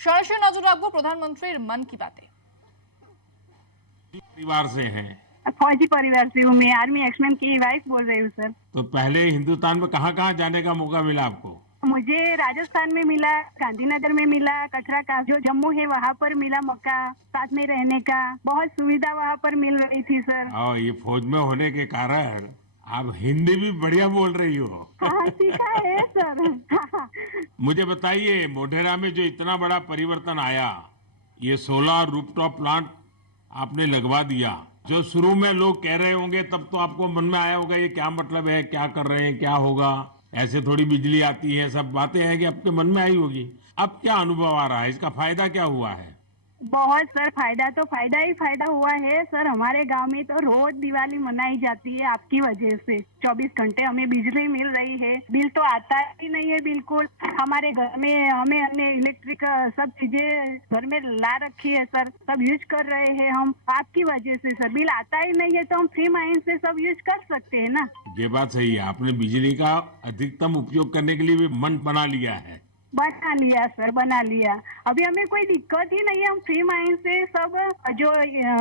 সরাসরি নজর রাখবো প্রধানমন্ত্রীর মন কি বাতে। परिवार से हैं। फौजी परिवार से हूँ मैं, आर्मी एक्समैन की वाइफ बोल रही हूँ सर। तो पहले हिंदुस्तान में कहाँ कहाँ जाने का मौका मिला आपको? मुझे राजस्थान में मिला, गांधीनगर में मिला, कचरा का जो जम्मू है वहाँ पर मिला मौका साथ में रहने का। बहुत सुविधा वहाँ पर मिल रही थी सर। और ये फौज में होने के कारण आप हिंदी भी बढ़िया बोल रही हो। हाँ सीखा है सर। मुझे बताइए, मोढेरा में जो इतना बड़ा परिवर्तन आया, ये सोलर रूफटॉप प्लांट आपने लगवा दिया, जो शुरू में लोग कह रहे होंगे तब तो आपको मन में आया होगा ये क्या मतलब है, क्या कर रहे हैं, क्या होगा, ऐसे थोड़ी बिजली आती है, सब बातें हैं कि आपके मन में आई होगी। अब क्या अनुभव आ रहा है, इसका फायदा क्या हुआ है? बहुत सर फायदा तो फायदा ही फायदा हुआ है सर। हमारे गांव में तो रोज दिवाली मनाई जाती है आपकी वजह से। 24 घंटे हमें बिजली मिल रही है, बिल तो आता ही नहीं है बिल्कुल। हमारे घर में हमने इलेक्ट्रिक सब चीजें घर में ला रखी है सर, सब यूज कर रहे हैं हम आपकी वजह से सर। बिल आता ही नहीं है तो हम फ्री माइंड से सब यूज कर सकते हैं ना। ये बात सही है, आपने बिजली का अधिकतम उपयोग करने के लिए भी मन बना लिया है। बना लिया सर, बना लिया। अभी हमें कोई दिक्कत ही नहीं है, हम फ्री माइंड से सब जो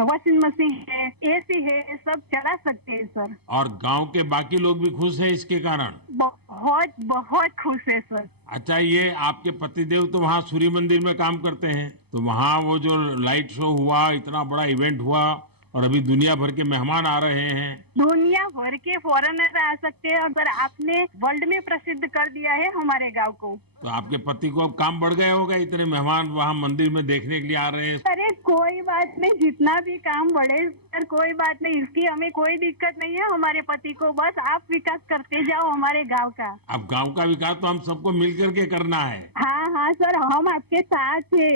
वॉशिंग मशीन है, एसी है, सब चला सकते हैं सर। और गांव के बाकी लोग भी खुश हैं इसके कारण? बहुत बहुत खुश है सर। अच्छा, ये आपके पतिदेव तो वहाँ सूर्य मंदिर में काम करते हैं, तो वहाँ वो जो लाइट शो हुआ, इतना बड़ा इवेंट हुआ और अभी दुनिया भर के मेहमान आ रहे हैं। दुनिया भर के फॉरेनर आ सकते हैं अगर आपने वर्ल्ड में प्रसिद्ध कर दिया है हमारे गांव को। तो आपके पति को अब काम बढ़ गया होगा, इतने मेहमान वहाँ मंदिर में देखने के लिए आ रहे हैं। अरे कोई बात नहीं, जितना भी काम बढ़े सर, कोई बात नहीं, इसकी हमें कोई दिक्कत नहीं है हमारे पति को। बस आप विकास करते जाओ हमारे गाँव का। अब गाँव का विकास तो हम सबको मिल करके करना है। हाँ हाँ सर, हम आपके साथ है।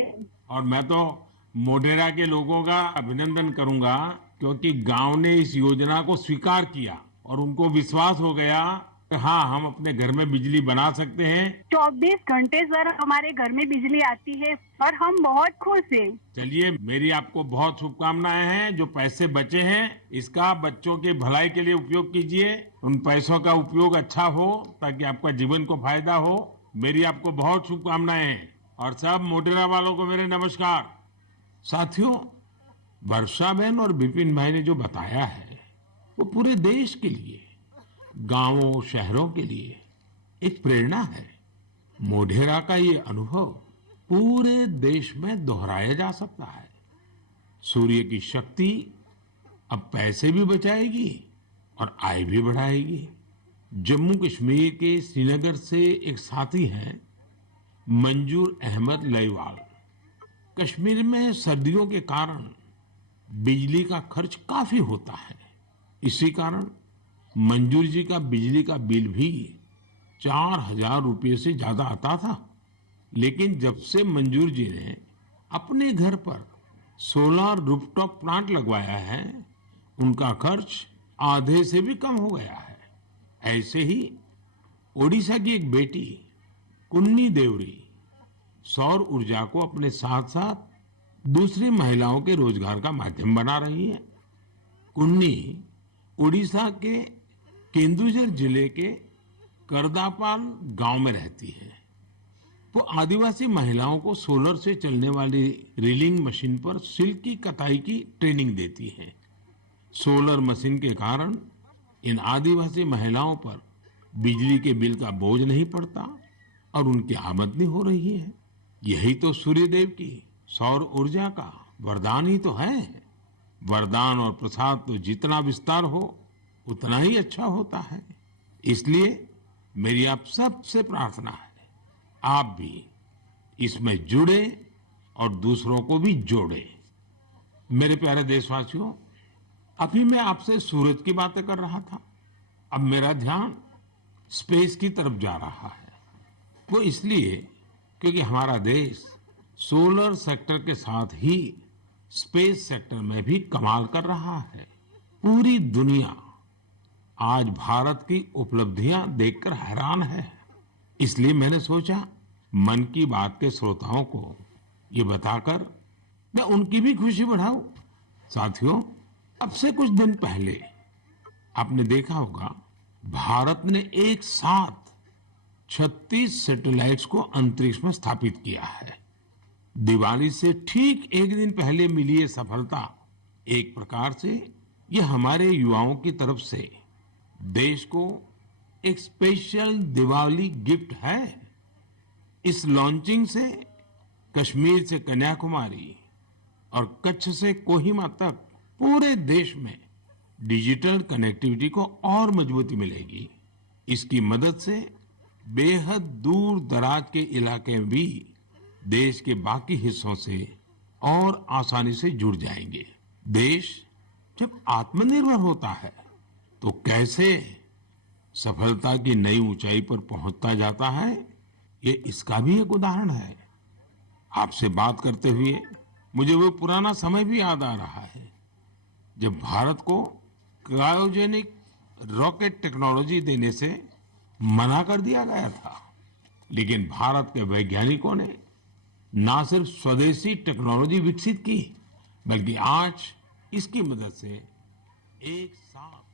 और मैं तो मोढेरा के लोगों का अभिनंदन करूंगा, क्योंकि गांव ने इस योजना को स्वीकार किया और उनको विश्वास हो गया कि हाँ, हम अपने घर में बिजली बना सकते हैं। 24 घंटे सर हमारे घर में बिजली आती है और हम बहुत खुश हैं। चलिए, मेरी आपको बहुत शुभकामनाएं हैं। जो पैसे बचे हैं इसका बच्चों की भलाई के लिए उपयोग कीजिए। उन पैसों का उपयोग अच्छा हो ताकि आपका जीवन को फायदा हो। मेरी आपको बहुत शुभकामनाएं हैं। और सब मोढेरा वालों को मेरे नमस्कार। साथियों, वर्षा बहन और विपिन भाई ने जो बताया है वो पूरे देश के लिए, गांवों शहरों के लिए एक प्रेरणा है। मोढेरा का ये अनुभव पूरे देश में दोहराया जा सकता है। सूर्य की शक्ति अब पैसे भी बचाएगी और आय भी बढ़ाएगी। जम्मू कश्मीर के श्रीनगर से एक साथी हैं मंजूर अहमद लईवाल। कश्मीर में सर्दियों के कारण बिजली का खर्च काफी होता है। इसी कारण मंजूर जी का बिजली का बिल भी 4000 रुपये से ज्यादा आता था। लेकिन जब से मंजूर जी ने अपने घर पर सोलर रूफटॉप प्लांट लगवाया है, उनका खर्च आधे से भी कम हो गया है। ऐसे ही ओडिशा की एक बेटी कुन्नी देवरी सौर ऊर्जा को अपने साथ साथ दूसरी महिलाओं के रोजगार का माध्यम बना रही है। कुन्नी उड़ीसा के केंदुझर जिले के करदापाल गांव में रहती है। वो आदिवासी महिलाओं को सोलर से चलने वाली रीलिंग मशीन पर सिल्क की कताई की ट्रेनिंग देती है। सोलर मशीन के कारण इन आदिवासी महिलाओं पर बिजली के बिल का बोझ नहीं पड़ता और उनकी आमदनी हो रही है। यही तो सूर्यदेव की सौर ऊर्जा का वरदान ही तो है। वरदान और प्रसाद तो जितना विस्तार हो उतना ही अच्छा होता है। इसलिए मेरी आप सबसे प्रार्थना है, आप भी इसमें जुड़े और दूसरों को भी जोड़े। मेरे प्यारे देशवासियों, अभी मैं आपसे सूरज की बातें कर रहा था। अब मेरा ध्यान स्पेस की तरफ जा रहा है। वो इसलिए क्योंकि हमारा देश सोलर सेक्टर के साथ ही स्पेस सेक्टर में भी कमाल कर रहा है। पूरी दुनिया आज भारत की उपलब्धियां देखकर हैरान है। इसलिए मैंने सोचा मन की बात के श्रोताओं को ये बताकर मैं उनकी भी खुशी बढ़ाऊं। साथियों, अब से कुछ दिन पहले आपने देखा होगा, भारत ने एक साथ 36 सैटेलाइट्स को अंतरिक्ष में स्थापित किया है। दिवाली से ठीक एक दिन पहले मिली ये सफलता एक प्रकार से ये हमारे युवाओं की तरफ से देश को एक स्पेशल दिवाली गिफ्ट है। इस लॉन्चिंग से कश्मीर से कन्याकुमारी और कच्छ से कोहिमा तक पूरे देश में डिजिटल कनेक्टिविटी को और मजबूती मिलेगी। इसकी मदद से बेहद दूर दराज के इलाके भी देश के बाकी हिस्सों से और आसानी से जुड़ जाएंगे। देश जब आत्मनिर्भर होता है तो कैसे सफलता की नई ऊंचाई पर पहुंचता जाता है, ये इसका भी एक उदाहरण है। आपसे बात करते हुए मुझे वो पुराना समय भी याद आ रहा है जब भारत को क्रायोजेनिक रॉकेट टेक्नोलॉजी देने से मना कर दिया गया था, लेकिन भारत के वैज्ञानिकों ने ना सिर्फ स्वदेशी टेक्नोलॉजी विकसित की बल्कि आज इसकी मदद से एक साथ